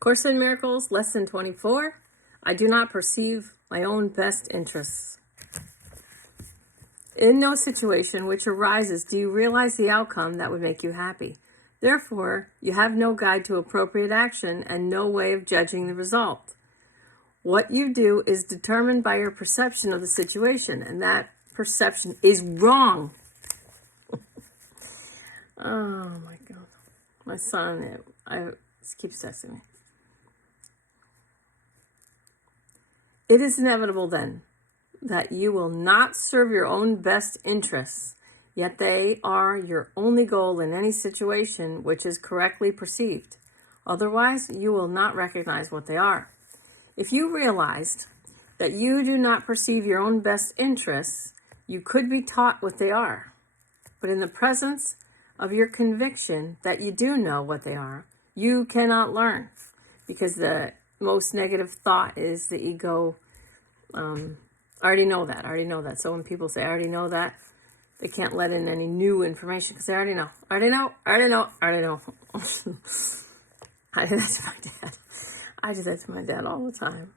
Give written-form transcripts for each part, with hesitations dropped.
Course in Miracles, Lesson 24. I do not perceive my own best interests. In no situation which arises do you realize the outcome that would make you happy. Therefore, you have no guide to appropriate action and no way of judging the result. What you do is determined by your perception of the situation, and that perception is wrong. Oh my God. My son keeps texting me. It is inevitable then that you will not serve your own best interests, yet they are your only goal in any situation which is correctly perceived. Otherwise, you will not recognize what they are. If you realized that you do not perceive your own best interests, you could be taught what they are. But in the presence of your conviction that you do know what they are, you cannot learn, because the most negative thought is the ego. I already know that. So when people say, I already know that, they can't let in any new information because they already know. I do that to my dad. I do that to my dad all the time.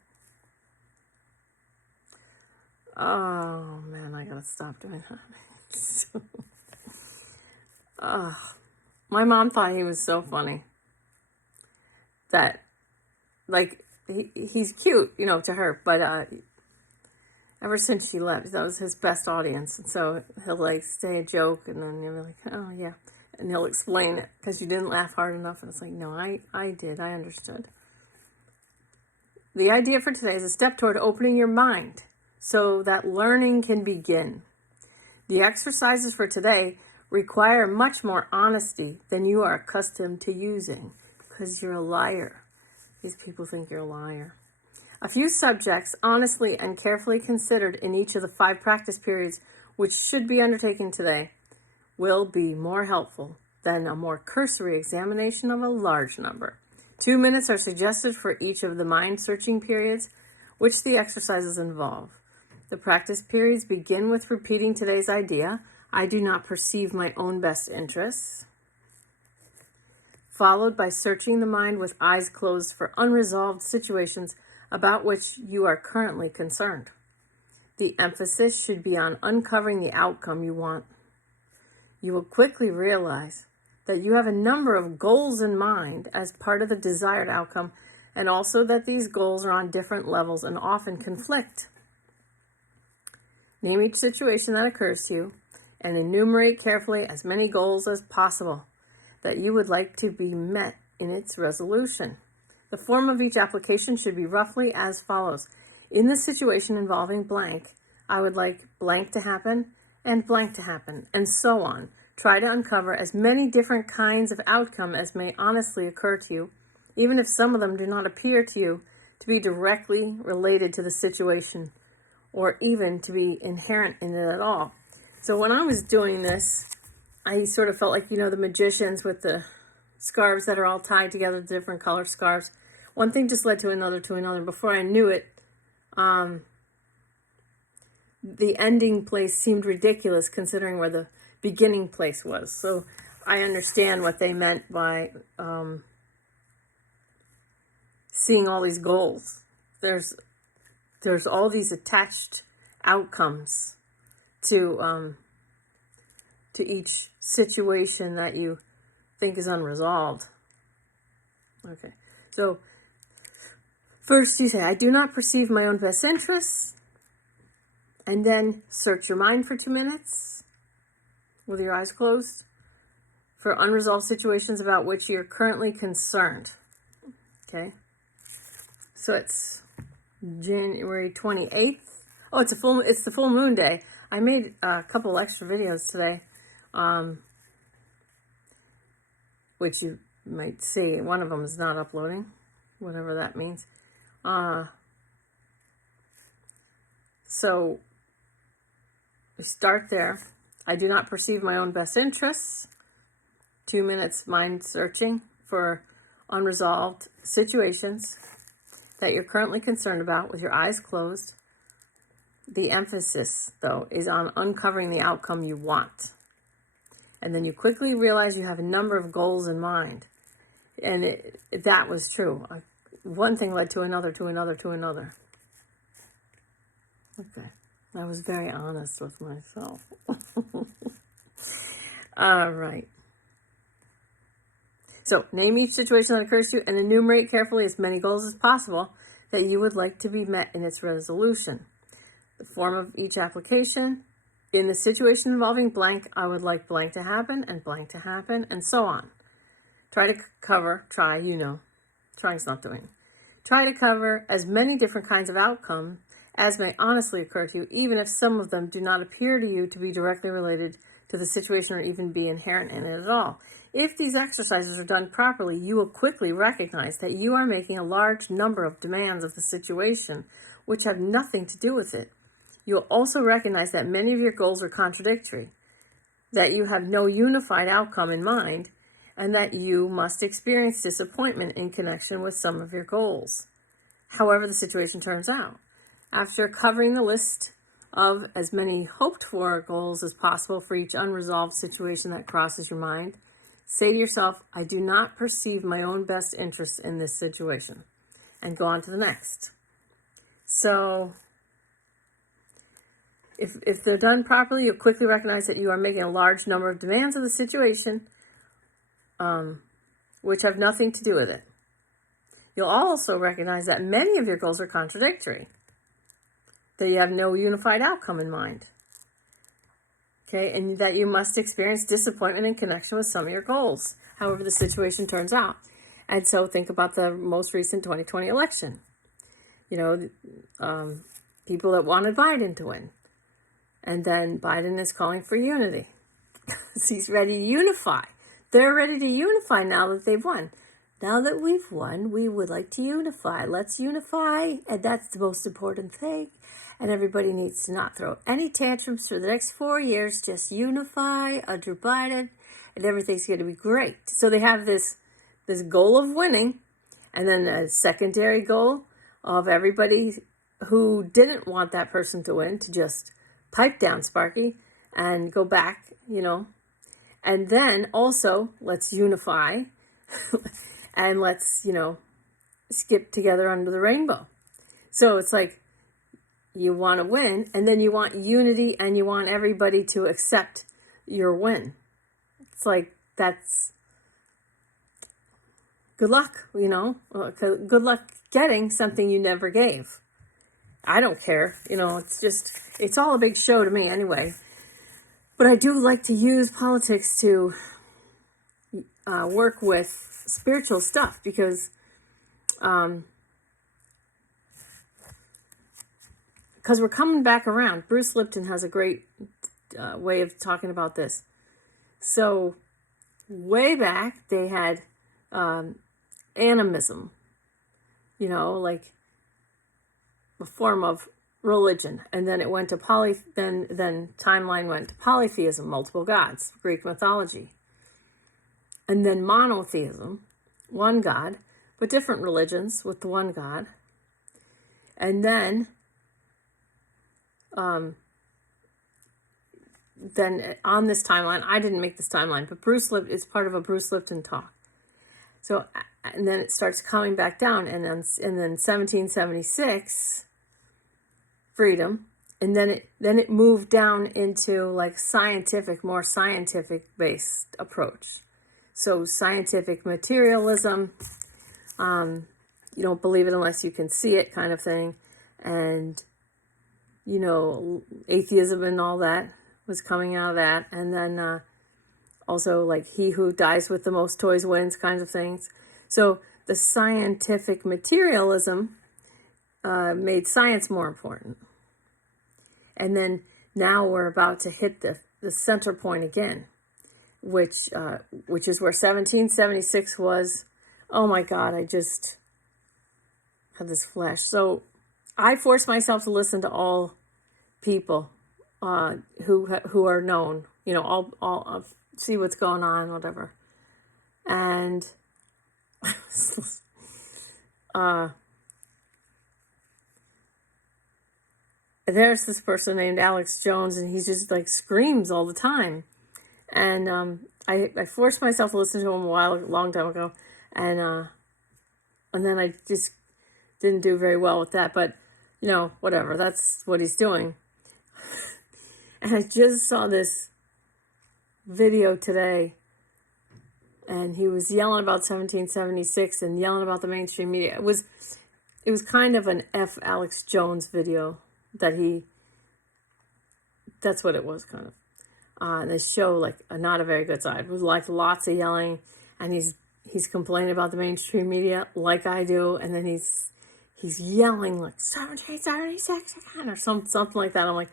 Oh, man, I gotta stop doing that. My mom thought he was so funny. That, like, he's cute, to her, but ever since she left, that was his best audience. And so he'll, like, say a joke, and then you'll be like, oh, yeah. And he'll explain it, because you didn't laugh hard enough. And it's like, no, I did. I understood. The idea for today is a step toward opening your mind so that learning can begin. The exercises for today require much more honesty than you are accustomed to using, because you're a liar. These people think you're a liar. A few subjects, honestly and carefully considered in each of the 5 practice periods which should be undertaken today, will be more helpful than a more cursory examination of a large number. 2 minutes are suggested for each of the mind-searching periods which the exercises involve. The practice periods begin with repeating today's idea, I do not perceive my own best interests, followed by searching the mind with eyes closed for unresolved situations about which you are currently concerned. The emphasis should be on uncovering the outcome you want. You will quickly realize that you have a number of goals in mind as part of the desired outcome, and also that these goals are on different levels and often conflict. Name each situation that occurs to you and enumerate carefully as many goals as possible that you would like to be met in its resolution. The form of each application should be roughly as follows. In the situation involving blank, I would like blank to happen, and so on. Try to uncover as many different kinds of outcome as may honestly occur to you, even if some of them do not appear to you to be directly related to the situation, or even to be inherent in it at all. So when I was doing this, I sort of felt like, the magicians with the scarves that are all tied together, different color scarves. One thing just led to another. Before I knew it, the ending place seemed ridiculous considering where the beginning place was. So I understand what they meant by seeing all these goals. There's all these attached outcomes to each situation that you think is unresolved. Okay, so first you say, I do not perceive my own best interests, and then search your mind for 2 minutes with your eyes closed for unresolved situations about which you're currently concerned. Okay, so it's January 28th. Oh, it's the full moon day. I made a couple extra videos today, which you might see. One of them is not uploading, whatever that means. So we start there. I do not perceive my own best interests. 2 minutes mind searching for unresolved situations that you're currently concerned about with your eyes closed. The emphasis, though, is on uncovering the outcome you want. And then you quickly realize you have a number of goals in mind. And that was true. one thing led to another, to another, to another. Okay. I was very honest with myself. All right. So, name each situation that occurs to you and enumerate carefully as many goals as possible that you would like to be met in its resolution. The form of each application. In the situation involving blank, I would like blank to happen, and so on. Try to cover, trying's not doing. Try to cover as many different kinds of outcomes as may honestly occur to you, even if some of them do not appear to you to be directly related to the situation or even be inherent in it at all. If these exercises are done properly, you will quickly recognize that you are making a large number of demands of the situation which have nothing to do with it. You will also recognize that many of your goals are contradictory, that you have no unified outcome in mind, and that you must experience disappointment in connection with some of your goals, however the situation turns out. After covering the list of as many hoped-for goals as possible for each unresolved situation that crosses your mind, say to yourself, I do not perceive my own best interests in this situation, and go on to the next. So, if they're done properly, you'll quickly recognize that you are making a large number of demands of the situation, which have nothing to do with it. You'll also recognize that many of your goals are contradictory, that you have no unified outcome in mind. Okay, and that you must experience disappointment in connection with some of your goals, however the situation turns out. And so think about the most recent 2020 election. People that wanted Biden to win. And then Biden is calling for unity. He's ready to unify. They're ready to unify now that they've won. Now that we've won, we would like to unify. Let's unify, and that's the most important thing. And everybody needs to not throw any tantrums for the next 4 years. Just unify under Biden, and everything's going to be great. So they have this goal of winning, and then a secondary goal of everybody who didn't want that person to win to just pipe down Sparky and go back, And then also, let's unify and let's, skip together under the rainbow. So it's like you want to win, and then you want unity, and you want everybody to accept your win. It's like, that's good luck, good luck getting something you never gave. I don't care, it's all a big show to me anyway. But I do like to use politics to work with spiritual stuff, because we're coming back around. Bruce Lipton has a great way of talking about this. So way back, they had animism, like a form of religion, and then it went to then timeline went to polytheism, multiple gods, Greek mythology, and then monotheism, one God, but different religions with the one God, and then on this timeline, I didn't make this timeline, but it's part of a Bruce Lipton talk. So, and then it starts coming back down, and then 1776. Freedom, and then it moved down into like more scientific based approach. So scientific materialism, you don't believe it unless you can see it, kind of thing, and atheism and all that was coming out of that, and then also like he who dies with the most toys wins, kinds of things. So the scientific materialism made science more important. And then now we're about to hit the center point again, which is where 1776 was. Oh my God, I just had this flash. So I forced myself to listen to all people who are known, all see what's going on, whatever. And there's this person named Alex Jones, and he just like screams all the time. And I forced myself to listen to him a long time ago, and then I just didn't do very well with that, but, whatever. That's what he's doing. And I just saw this video today, and he was yelling about 1776 and yelling about the mainstream media. It was kind of an F. Alex Jones video that's what it was, kind of. They show like not a very good side. It was like lots of yelling, and he's complaining about the mainstream media like I do, and then he's yelling like 1776 again or something like that. I'm like,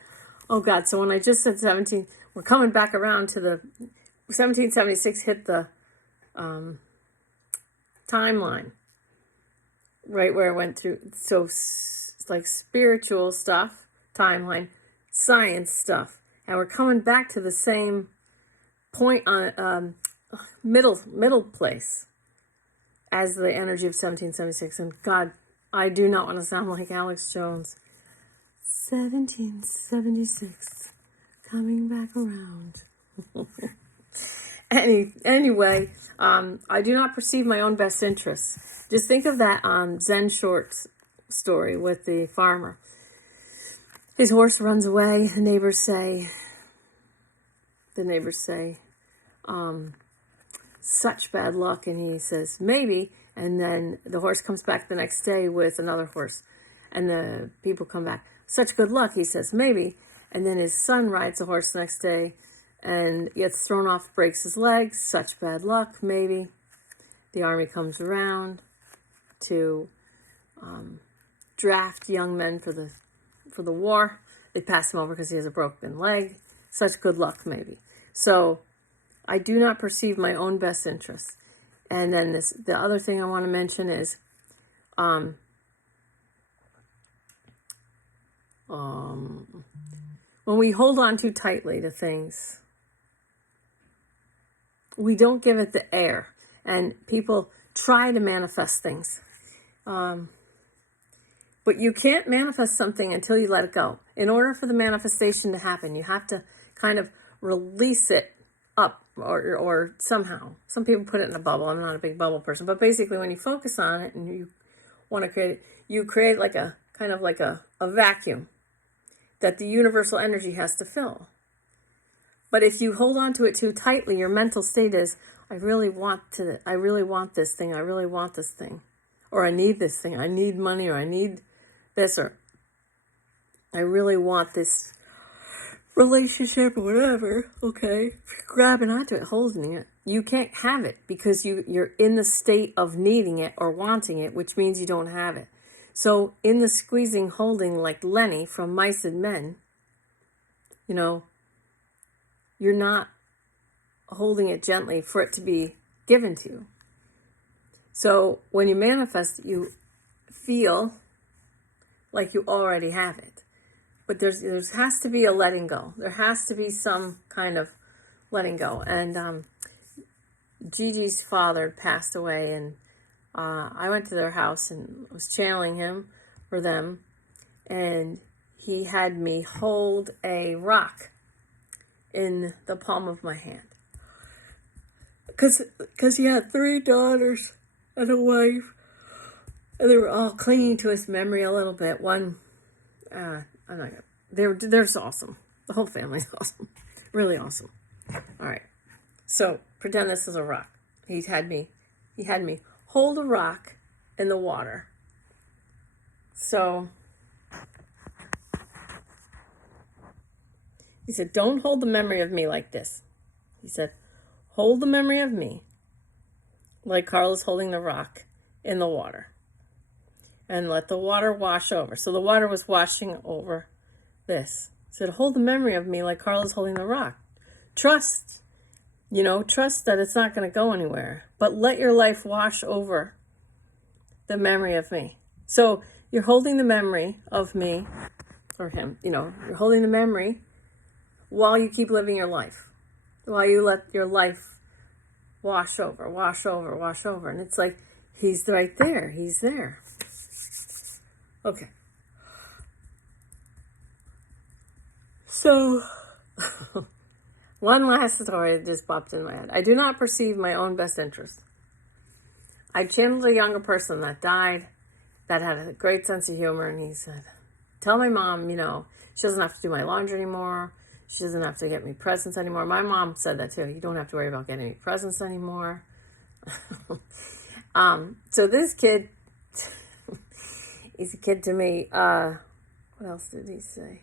oh God. So when I just said 17, we're coming back around to the 1776 hit the timeline right where it went through. So it's like spiritual stuff, timeline, science stuff, and we're coming back to the same point on middle place as the energy of 1776. And God, I do not want to sound like Alex Jones. 1776 coming back around. Anyway, I do not perceive my own best interests. Just think of that Zen Shorts story with the farmer. His horse runs away. The neighbors say, such bad luck. And he says, maybe. And then the horse comes back the next day with another horse. And the people come back, such good luck. He says, maybe. And then his son rides the horse the next day and gets thrown off, breaks his legs. Such bad luck, maybe. The army comes around to draft young men for the war. They pass him over because he has a broken leg. Such good luck, maybe. So I do not perceive my own best interests. And then the other thing I want to mention is when we hold on too tightly to things, we don't give it the air. And people try to manifest things. But you can't manifest something until you let it go. In order for the manifestation to happen, you have to kind of release it up or somehow. Some people put it in a bubble. I'm not a big bubble person. But basically, when you focus on it and you want to create it, you create like a kind of like a vacuum that the universal energy has to fill. But if you hold on to it too tightly, your mental state is, I really want this thing, I really want this thing. Or I need this thing, I need money, or I need this, or I really want this relationship or whatever, okay? If you're grabbing onto it, holding it, you can't have it because you're in the state of needing it or wanting it, which means you don't have it. So in the squeezing, holding, like Lenny from Mice and Men, you're not holding it gently for it to be given to you. So when you manifest, you feel like you already have it. But there has to be a letting go. There has to be some kind of letting go. And Gigi's father passed away, and I went to their house and was channeling him for them. And he had me hold a rock in the palm of my hand. Because he had 3 daughters and a wife. And they were all clinging to his memory a little bit. One, I'm not gonna, they're just awesome. The whole family's awesome. Really awesome. All right. So pretend this is a rock. He had me hold a rock in the water. So he said, don't hold the memory of me like this. He said, hold the memory of me like Carl is holding the rock in the water. And let the water wash over. So the water was washing over this. He said, hold the memory of me like Carl is holding the rock. Trust that it's not going to go anywhere. But let your life wash over the memory of me. So you're holding the memory of me, or him, you're holding the memory while you keep living your life. While you let your life wash over. And it's like, he's right there. He's there. Okay. So, one last story that just popped in my head. I do not perceive my own best interest. I channeled a younger person that died that had a great sense of humor, and he said, tell my mom, she doesn't have to do my laundry anymore. She doesn't have to get me presents anymore. My mom said that too. You don't have to worry about getting me presents anymore. So this kid, he's a kid to me. What else did he say?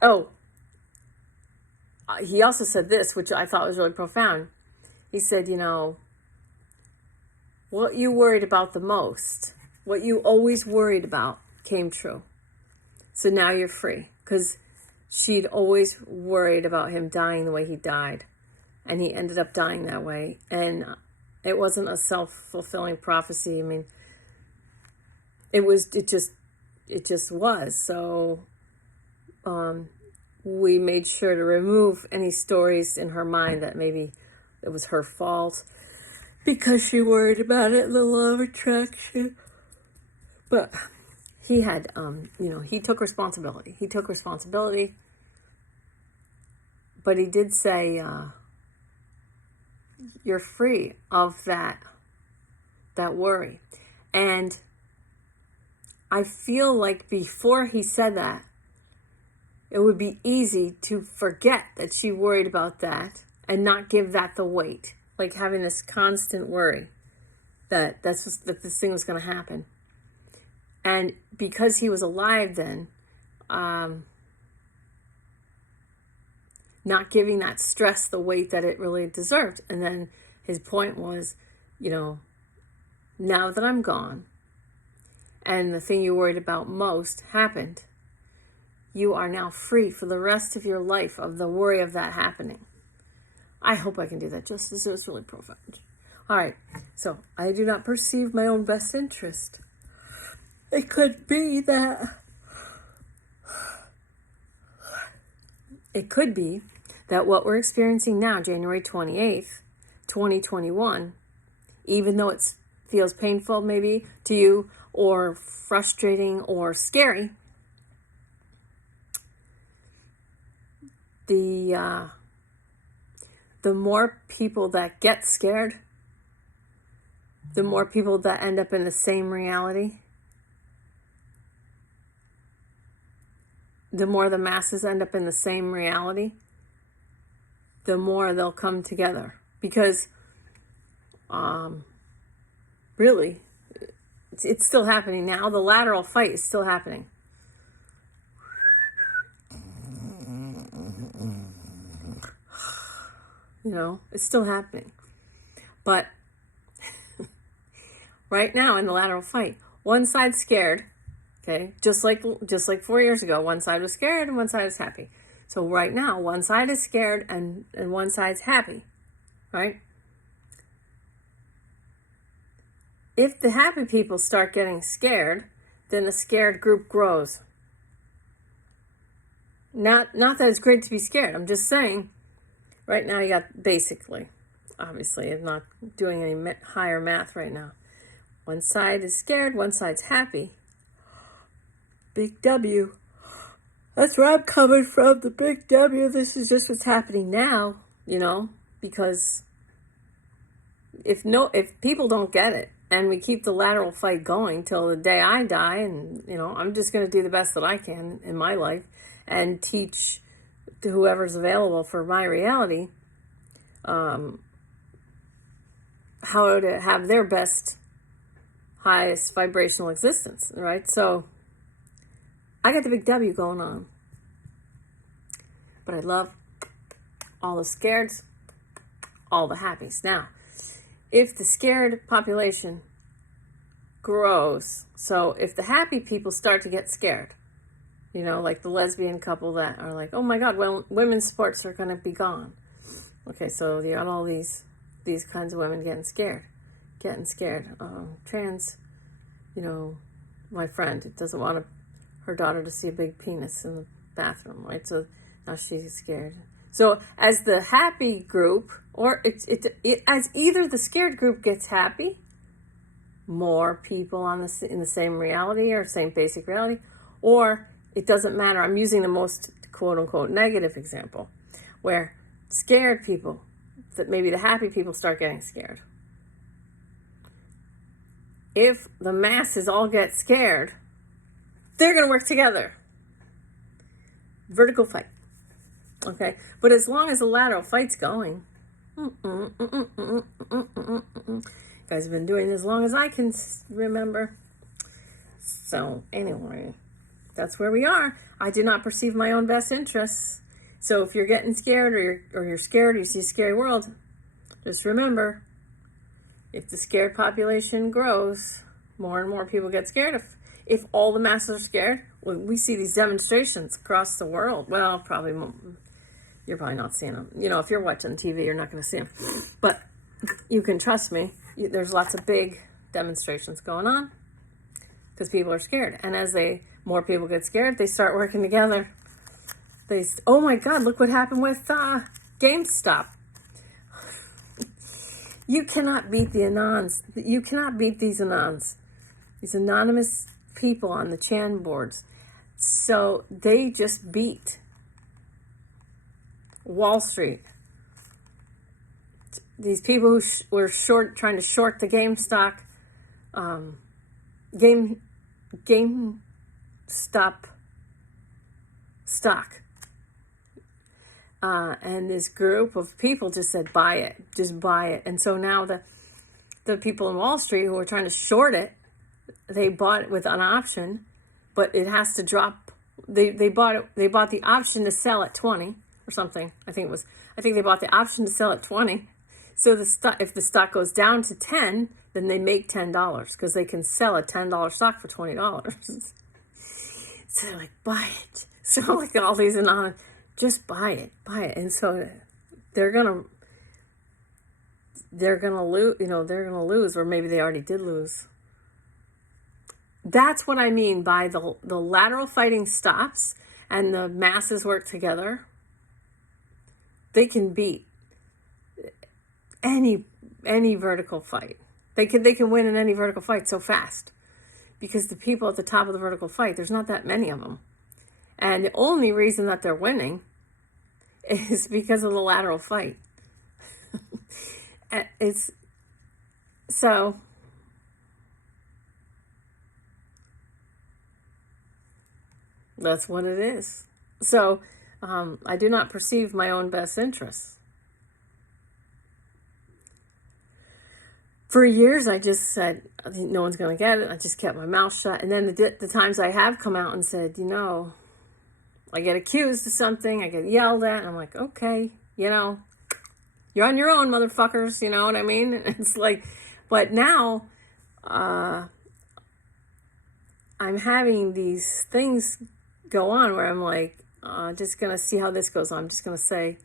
Oh, he also said this, which I thought was really profound. He said, what you worried about the most, what you always worried about came true. So now you're free. Because she'd always worried about him dying the way he died. And he ended up dying that way. And it wasn't a self-fulfilling prophecy. I mean, it just was. So we made sure to remove any stories in her mind that maybe it was her fault because she worried about it in the law of attraction. But he had, he took responsibility. But he did say, you're free of that worry. And I feel like before he said that, it would be easy to forget that she worried about that and not give that the weight. Like having this constant worry that this thing was going to happen. And because he was alive then, not giving that stress the weight that it really deserved. And then his point was, now that I'm gone and the thing you worried about most happened, you are now free for the rest of your life of the worry of that happening. I hope I can do that justice. It was really profound. All right. So I do not perceive my own best interest. It could be that what we're experiencing now, January 28th, 2021, even though it feels painful maybe to you or frustrating or scary, the more people that get scared, the more people that end up in the same reality, the more the masses end up in the same reality, the more they'll come together. Because really, it's still happening now. The lateral fight is still happening. It's still happening. But right now in the lateral fight, one side's scared, okay? Just like 4 years ago, one side was scared and one side was happy. So right now, one side is scared and one side's happy, right? If the happy people start getting scared, then the scared group grows. Not that it's great to be scared. I'm just saying, right now you got basically, obviously, I'm not doing any higher math right now. One side is scared, one side's happy. Big W. That's where I'm coming from, the big W. This is just what's happening now, because if people don't get it and we keep the lateral fight going till the day I die, and, I'm just going to do the best that I can in my life and teach to whoever's available for my reality how to have their best, highest vibrational existence, right? So I got the big W going on. But I love all the scareds, all the happies. Now, if the scared population grows, so if the happy people start to get scared, like the lesbian couple that are like, oh my God, well, women's sports are going to be gone. Okay, so you got all these kinds of women getting scared. Trans, my friend doesn't want her daughter to see a big penis in the bathroom, right? So now she's scared. So as the happy group, or as either the scared group gets happy, more people in the same reality or same basic reality, or it doesn't matter. I'm using the most quote unquote negative example, where scared people, that maybe the happy people start getting scared. if the masses all get scared, they're going to work together. Vertical fight. Okay? But as long as the lateral fight's going, you guys have been doing it as long as I can remember. So anyway, that's where we are. I do not perceive my own best interests. So if you're getting scared or you're scared, you see a scary world, just remember, if the scared population grows, more and more people get scared. If all the masses are scared, when we see these demonstrations across the world, well, probably you're probably not seeing them. You know, if you're watching TV, you're not going to see them. But you can trust me. There's lots of big demonstrations going on because people are scared. And as more people get scared, they start working together. Oh my God, look what happened with GameStop. You cannot beat the Anons. You cannot beat these Anons. These anonymous people on the Chan boards. So they just beat Wall Street. These people who were trying to short the GameStop stock. And this group of people just said, buy it, just buy it. And so now the people in Wall Street who were trying to short it, they bought it with an option, but it has to drop. They bought the option to sell at 20 or something. I think they bought the option to sell at 20. So if the stock goes down to 10, then they make $10 because they can sell a $10 stock for $20. So they're like, buy it. So like all these anonymous, just buy it. And so they're gonna lose, they're gonna lose, or maybe they already did lose. That's what I mean by the lateral fighting stops and the masses work together. They can beat any vertical fight. They can win in any vertical fight so fast because the people at the top of the vertical fight, there's not that many of them. And the only reason that they're winning is because of the lateral fight. That's what it is. So I do not perceive my own best interests. For years, I just said, no one's going to get it. I just kept my mouth shut. And then the times I have come out and said, I get accused of something, I get yelled at, and I'm like, okay, you're on your own, motherfuckers, you know what I mean? It's like, but now, I'm having these things go on where I'm like, just going to see how this goes on. I'm just going to say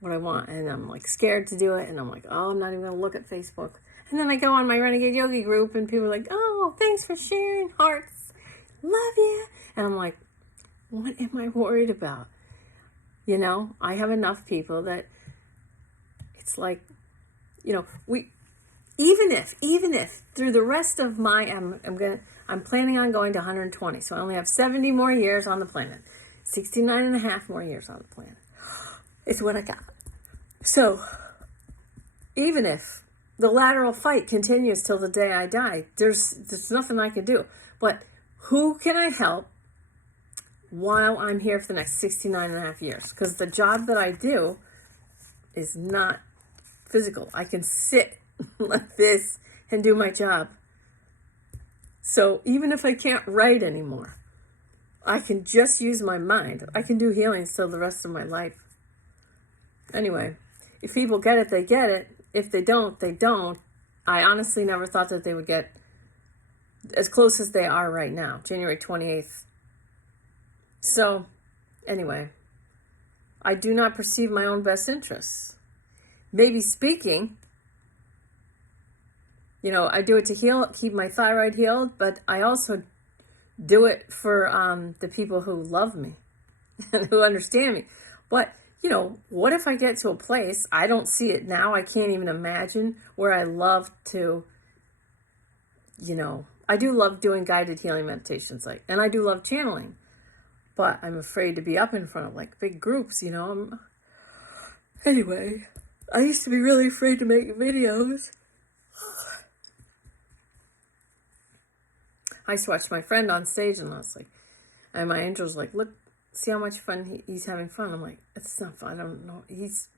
what I want, and I'm like scared to do it, and I'm like, oh, I'm not even going to look at Facebook. And then I go on my Renegade Yogi group, and people are like, oh, thanks for sharing, hearts, love you. And I'm like, what am I worried about? I have enough people that it's like, we, even if through the rest of I'm planning on going to 120. So I only have 70 more years on the planet, 69 and a half more years on the planet. It's what I got. So even if the lateral fight continues till the day I die, there's nothing I can do. But who can I help while I'm here for the next 69 and a half years? Because the job that I do is not physical. I can sit like this and do my job. So even if I can't write anymore, I can just use my mind. I can do healings till the rest of my life. Anyway, if people get it, they get it. If they don't, they don't. I honestly never thought that they would get as close as they are right now, January 28th. So, anyway, I do not perceive my own best interests. Maybe speaking, I do it to heal, keep my thyroid healed, but I also do it for the people who love me and who understand me. But, what if I get to a place, I don't see it now, I can't even imagine, where I love to, I do love doing guided healing meditations, and I do love channeling. But I'm afraid to be up in front of big groups, Anyway, I used to be really afraid to make videos. I used to watch my friend on stage, and I was like, and my angel's like, look, see how much fun he's having fun. I'm like, it's not fun. I don't know. He's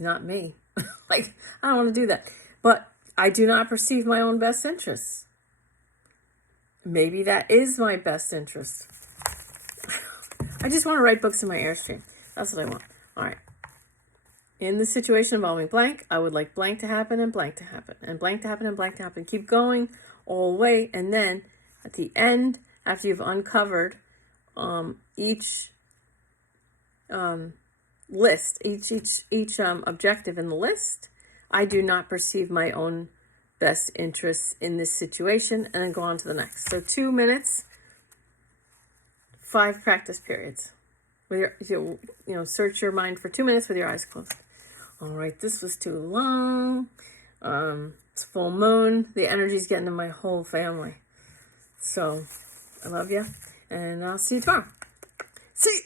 not me. Like, I don't want to do that. But I do not perceive my own best interests. Maybe that is my best interest. I just want to write books in my Airstream. That's what I want. All right. In the situation involving blank, I would like blank to happen and blank to happen and blank to happen and blank to happen. Keep going all the way. And then at the end, after you've uncovered each list, each objective in the list, I do not perceive my own best interests in this situation, and then go on to the next. So 2 minutes, 5 practice periods. With your, search your mind for 2 minutes with your eyes closed. All right, this was too long. It's full moon. The energy's getting to my whole family. So I love you, and I'll see you tomorrow. See you.